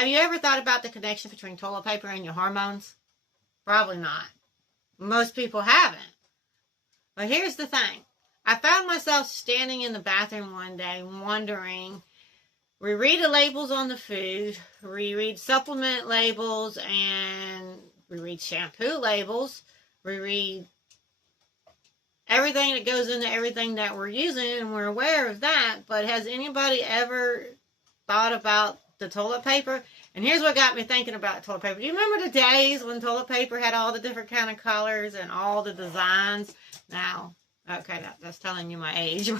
Have you ever thought about the connection between toilet paper and your hormones? Probably not. Most people haven't. But here's the thing. I found myself standing in the bathroom one day wondering, we read the labels on the food, we read supplement labels, and we read shampoo labels, we read everything that goes into everything that we're using, and we're aware of that, but has anybody ever thought about the toilet paper? And here's what got me thinking about toilet paper. Do you remember the days when toilet paper had all the different kind of colors and all the designs? Now, okay, that's telling you my age. Do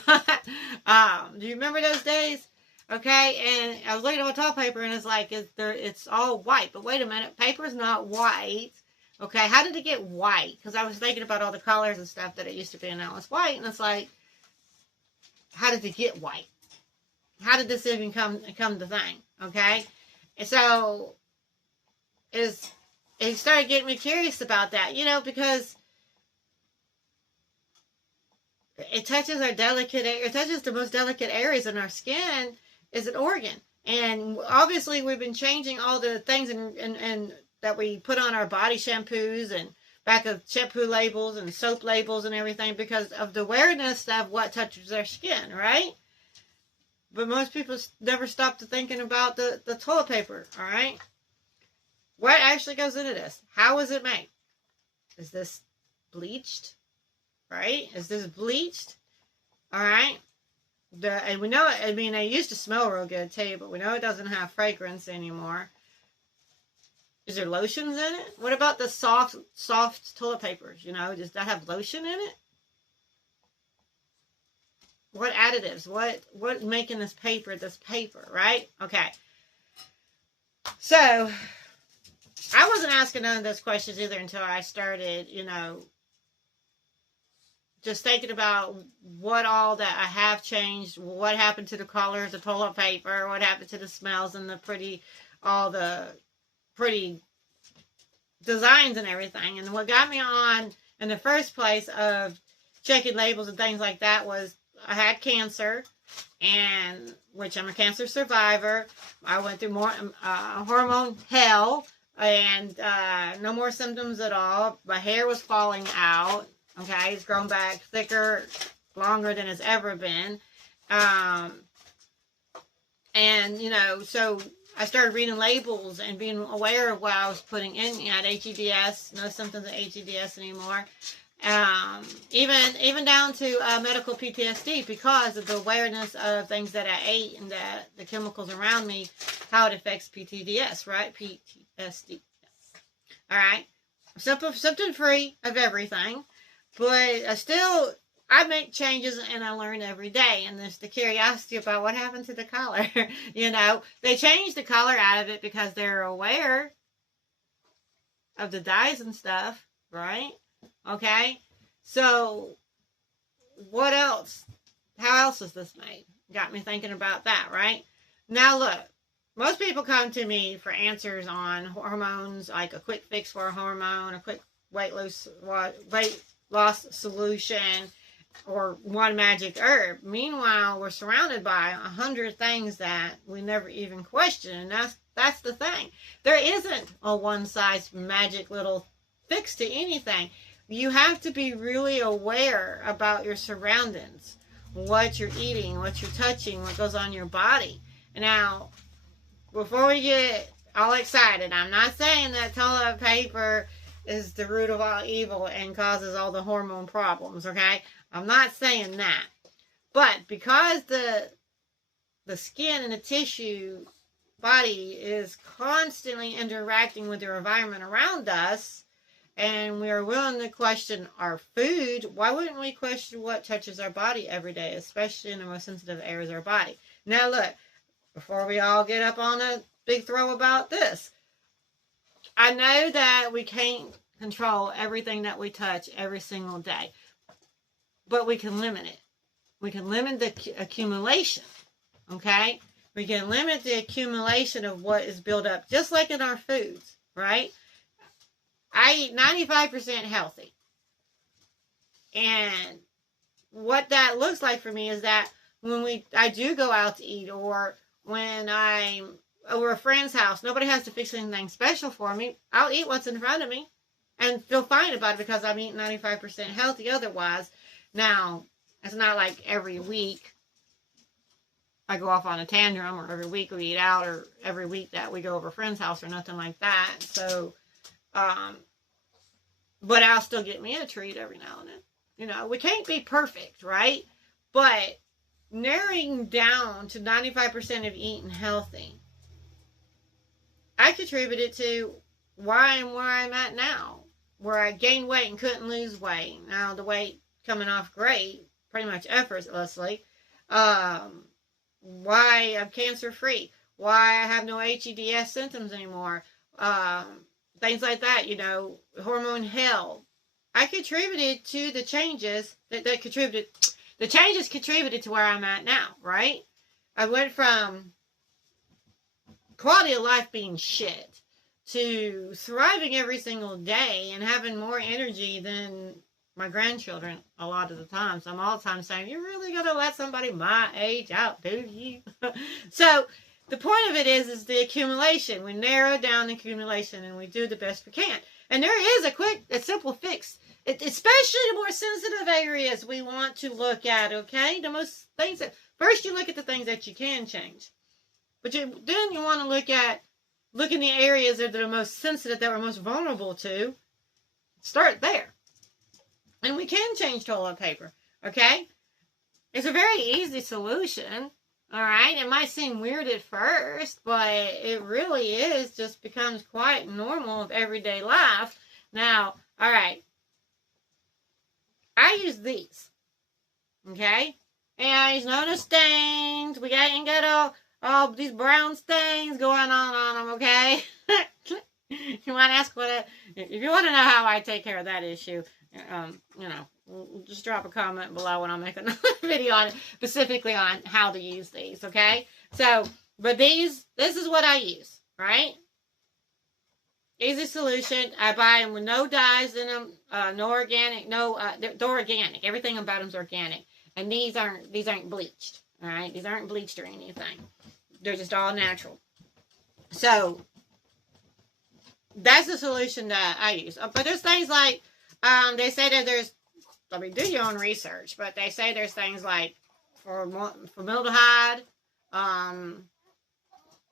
you remember those days? Okay, and I was looking at my toilet paper, and it's like, it's all white. But wait a minute, paper's not white. Okay, how did it get white? Because I was thinking about all the colors and stuff that it used to be, and now it's white. And it's like, how did it get white? How did this even come the thing? Okay, and so it started getting me curious about that, because it touches the most delicate areas in our skin is an organ. And obviously we've been changing all the things and that we put on our body, shampoos and back of shampoo labels and soap labels and everything, because of the awareness of what touches their skin, right? But most people never stop to thinking about the toilet paper, all right? What actually goes into this? How is it made? Is this bleached? Right? Is this bleached? All right. And we know it. I mean, they used to smell real good too, but we know it doesn't have fragrance anymore. Is there lotions in it? What about the soft toilet papers? Does that have lotion in it? What additives? What making this paper, right? Okay. So, I wasn't asking none of those questions either until I started, just thinking about what all that I have changed, what happened to the color of the toilet paper, what happened to the smells and all the pretty designs and everything. And what got me on in the first place of checking labels and things like that was I had cancer, and which I'm a cancer survivor. I went through more hormone hell, and no more symptoms at all. My hair was falling out. Okay, it's grown back thicker, longer than it's ever been. And, so I started reading labels and being aware of what I was putting in. I had HEDS, no symptoms of HEDS anymore. Even down to medical PTSD, because of the awareness of things that I ate and the chemicals around me, how it affects PTSD, right? PTSD. All right. Symptom free of everything. But I make changes and I learn every day. And there's the curiosity about what happened to the color. They changed the color out of it because they're aware of the dyes and stuff, right? Okay. So what else? How else is this made? Got me thinking about that, right? Now look, most people come to me for answers on hormones, like a quick fix for a hormone, a quick weight loss solution, or one magic herb. Meanwhile, we're surrounded by 100 things that we never even question, and that's the thing. There isn't a one-size magic little fix to anything. You have to be really aware about your surroundings, what you're eating, what you're touching, what goes on your body. Now, before we get all excited, I'm not saying that toilet paper is the root of all evil and causes all the hormone problems, okay? I'm not saying that. But because the skin and the tissue body is constantly interacting with the environment around us, and we are willing to question our food, why wouldn't we question what touches our body every day, especially in the most sensitive areas of our body? Now look, before we all get up on a big throw about this, I know that we can't control everything that we touch every single day, but we can limit it. We can limit the accumulation, okay? We can limit the accumulation of what is built up, just like in our foods, right? I eat 95% healthy. And what that looks like for me is that when I do go out to eat, or when I'm over a friend's house. Nobody has to fix anything special for me. I'll eat what's in front of me and feel fine about it because I'm eating 95% healthy otherwise. Now, it's not like every week I go off on a tantrum, or every week we eat out, or every week that we go over a friend's house, or nothing like that. So, but I'll still get me a treat every now and then. You know, we can't be perfect, right? But narrowing down to 95% of eating healthy, I contributed to why I'm where I'm at now, where I gained weight and couldn't lose weight. Now the weight coming off great, pretty much effortlessly. Why I'm cancer free, why I have no HEDS symptoms anymore, things like that, you know, hormone hell. I contributed to the changes that contributed. The changes contributed to where I'm at now, right? I went from quality of life being shit to thriving every single day and having more energy than my grandchildren a lot of the times. I'm all the time saying, you're really going to let somebody my age outdo you? So the point of it is the accumulation. We narrow down the accumulation and we do the best we can. And there is a simple fix. Especially the more sensitive areas we want to look at, okay? The most things that, first you look at the things that you can change. But then you want to look in the areas that are the most sensitive, that we're most vulnerable to. Start there. And we can change toilet paper, okay? It's a very easy solution, all right? It might seem weird at first, but it really is, just becomes quite normal of everyday life. Now, all right, I use these, okay? And there's no stains. We ain't got all these brown stains going on them, okay? You want to ask if you want to know how I take care of that issue, you know, just drop a comment below and I'll make another video on it, specifically on how to use these, okay? So, but this is what I use, right? Easy solution. I buy them with no dyes in them, no organic, they're organic. Everything about them is organic. And these aren't bleached, all right? These aren't bleached or anything. They're just all natural. So, that's the solution that I use. But there's things like, they say that there's, do your own research, but they say there's things like formaldehyde,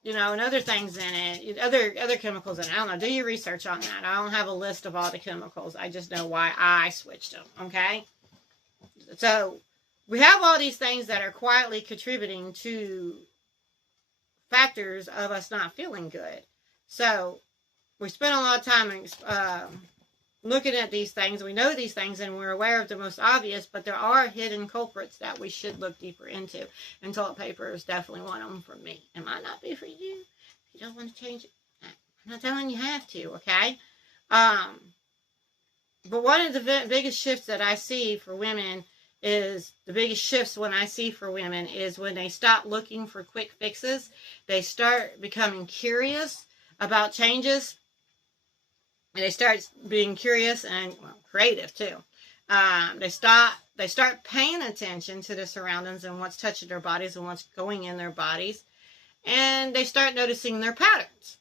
you know, and other things in it, other chemicals in it. I don't know. Do your research on that. I don't have a list of all the chemicals. I just know why I switched them, okay? So, we have all these things that are quietly contributing to factors of us not feeling good. So, we spend a lot of time looking at these things. We know these things and we're aware of the most obvious, but there are hidden culprits that we should look deeper into. And toilet paper is definitely one of them for me. It might not be for you. If you don't want to change it, I'm not telling you have to, okay? But one of the biggest shifts that I see for women is, the biggest shifts when I see for women is when they stop looking for quick fixes. They start becoming curious about changes. And they start being curious and creative too. They start paying attention to their surroundings and what's touching their bodies and what's going in their bodies. And they start noticing their patterns.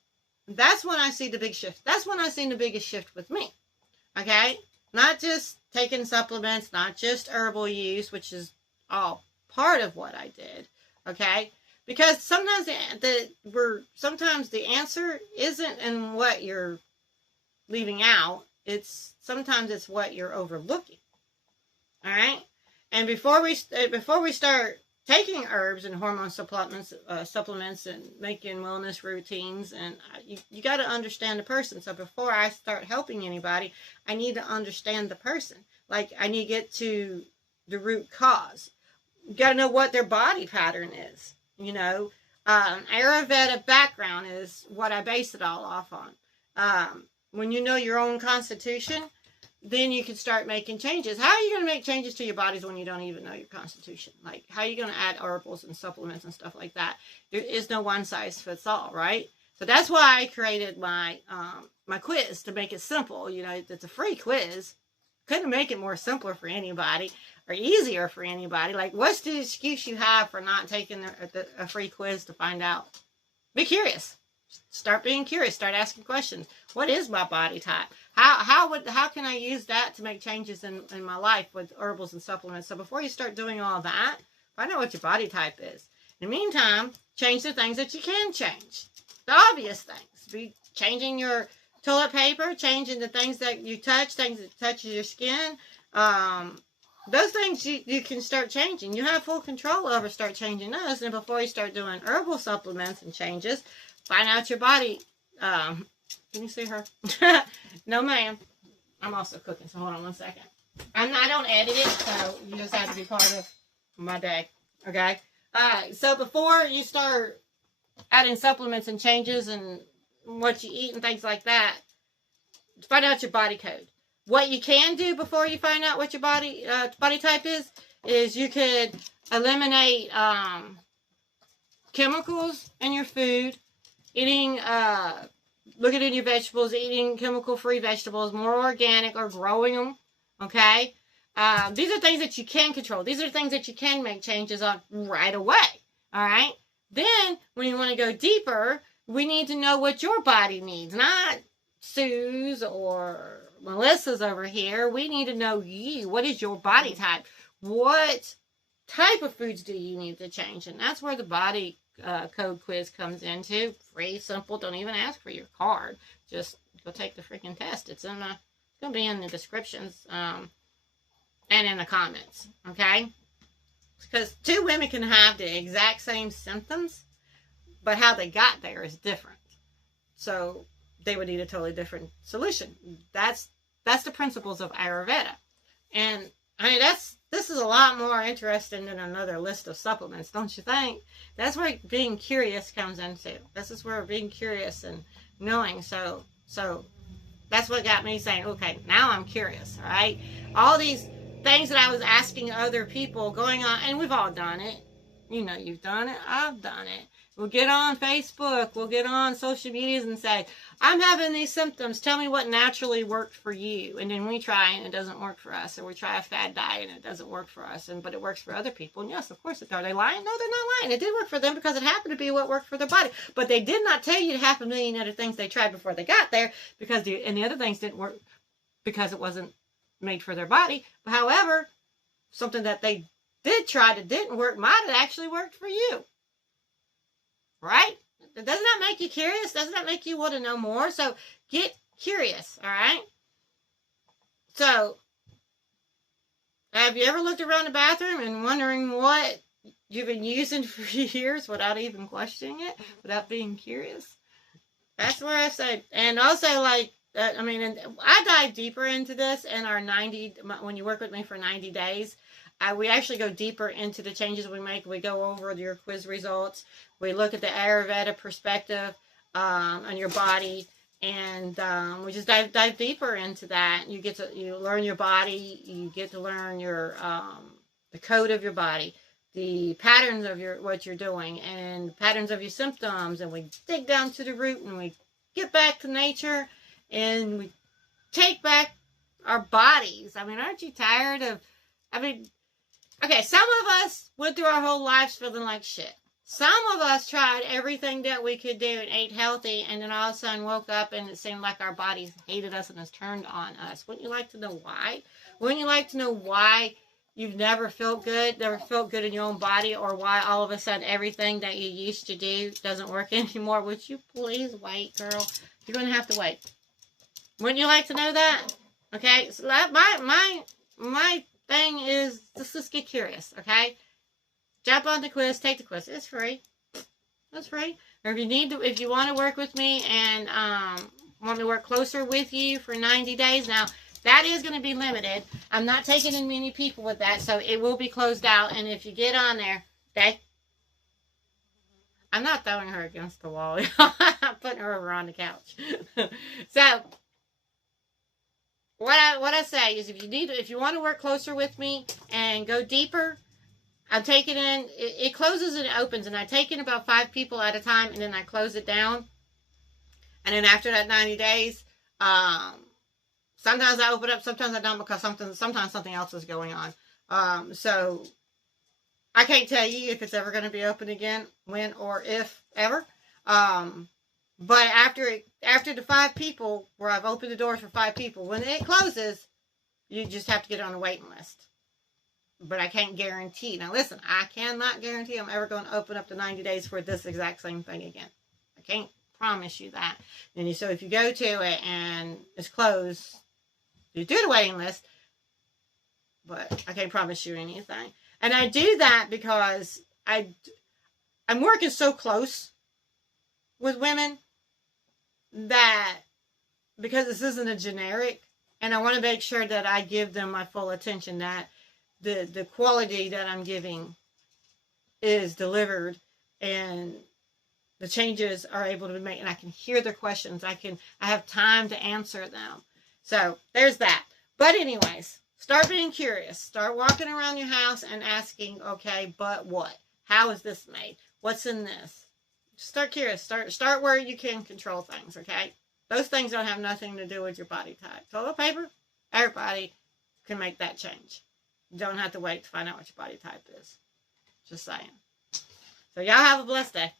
That's when I see the big shift. That's when I see the biggest shift with me. Okay? Not just taking supplements, not just herbal use, which is all part of what I did. Okay? Because sometimes the answer isn't in what you're leaving out. Sometimes it's what you're overlooking. All right. And before we start taking herbs and hormone supplements and making wellness routines, and you got to understand the person. So before I start helping anybody, I need to understand the person. Like, I need to get to the root cause. You got to know what their body pattern is. You know, Ayurveda background is what I base it all off on. When you know your own constitution, then you can start making changes. How are you going to make changes to your bodies when you don't even know your constitution? Like, how are you going to add herbals and supplements and stuff like that? There is no one size fits all, right? So that's why I created my my quiz, to make it simple. You know, it's a free quiz. Couldn't make it more simpler for anybody or easier for anybody. Like, what's the excuse you have for not taking a free quiz to find out Be curious. Start being curious. Start asking questions. What is my body type? How can I use that to make changes in my life with herbals and supplements? So before you start doing all that, find out what your body type is. In the meantime, change the things that you can change. The obvious things. Be changing your toilet paper, changing the things that you touch, things that touches your skin. Those things you can start changing. You have full control over. Start changing those. And before you start doing herbal supplements and changes, find out your body. Can you see her? No, ma'am. I'm also cooking, so hold on one second. I don't edit it, so you just have to be part of my day. Okay? Alright, so before you start adding supplements and changes and what you eat and things like that, find out your body code. What you can do before you find out what your body type is you could eliminate chemicals in your food, eating, looking at your vegetables, eating chemical-free vegetables, more organic or growing them, okay? These are things that you can control. These are things that you can make changes on right away, all right? Then, when you want to go deeper, we need to know what your body needs, not Sue's or Melissa's over here. We need to know you. What is your body type? What type of foods do you need to change? And that's where the body code quiz comes into. Free, simple. Don't even ask for your card. Just go take the freaking test. It's going to be in the descriptions and in the comments. Okay? Because two women can have the exact same symptoms, but how they got there is different. So they would need a totally different solution. That's the principles of Ayurveda. And I mean, this is a lot more interesting than another list of supplements, don't you think? That's where being curious comes into. This is where being curious and knowing. So that's what got me saying, okay, now I'm curious, all right? All these things that I was asking other people going on, and we've all done it. You know, you've done it. I've done it. We'll get on Facebook. We'll get on social medias and say, I'm having these symptoms. Tell me what naturally worked for you. And then we try and it doesn't work for us. Or we try a fad diet and it doesn't work for us. But it works for other people. And yes, of course it does. Are they lying? No, they're not lying. It did work for them because it happened to be what worked for their body. But they did not tell you to 500,000 other things they tried before they got there. And the other things didn't work because it wasn't made for their body. But however, something that they did try that didn't work might have actually worked for you. Right? Doesn't that make you curious? Doesn't that make you want to know more? So get curious, all right? So, have you ever looked around the bathroom and wondering what you've been using for years without even questioning it, without being curious? That's where I say. And also, like, I mean, and I dive deeper into this in our when you work with me for 90 days. We actually go deeper into the changes we make. We go over your quiz results. We look at the Ayurveda perspective on your body, and we just dive deeper into that. You learn your body. You get to learn your the code of your body, the patterns of what you're doing, and patterns of your symptoms. And we dig down to the root, and we get back to nature, and we take back our bodies. I mean, aren't you tired of? I mean. Okay, some of us went through our whole lives feeling like shit. Some of us tried everything that we could do and ate healthy, and then all of a sudden woke up and it seemed like our bodies hated us and has turned on us. Wouldn't you like to know why? Wouldn't you like to know why you've never felt good in your own body, or why all of a sudden everything that you used to do doesn't work anymore? Would you please wait, girl? You're going to have to wait. Wouldn't you like to know that? Okay, so that, my thing is, just get curious, okay? Jump on the quiz, take the quiz. It's free. It's free. Or if you want to work with me and want me to work closer with you for 90 days, now that is going to be limited. I'm not taking in many people with that, so it will be closed out. And if you get on there, okay? I'm not throwing her against the wall. I'm putting her over on the couch. So. What I say is, if you want to work closer with me and go deeper, I'm taking in. It closes and it opens, and I take in about 5 people at a time, and then I close it down. And then after that 90 days, sometimes I open up, sometimes I don't, because sometimes something else is going on. So I can't tell you if it's ever going to be open again, when or if ever. But after the 5 people, where I've opened the doors for 5 people, when it closes, you just have to get on a waiting list. But I can't guarantee. Now listen, I cannot guarantee I'm ever going to open up the 90 days for this exact same thing again. I can't promise you that. And so if you go to it and it's closed, you do the waiting list, but I can't promise you anything. And I do that because I'm working so close with women that, because this isn't a generic, and I want to make sure that I give them my full attention, that the quality that I'm giving is delivered and the changes are able to be made, and I can hear their questions. I have time to answer them. So there's that. But anyways, start being curious. Start walking around your house and asking, okay, but what? How is this made? What's in this? Start curious. Start where you can control things, okay? Those things don't have nothing to do with your body type. Toilet paper, everybody can make that change. You don't have to wait to find out what your body type is. Just saying. So y'all have a blessed day.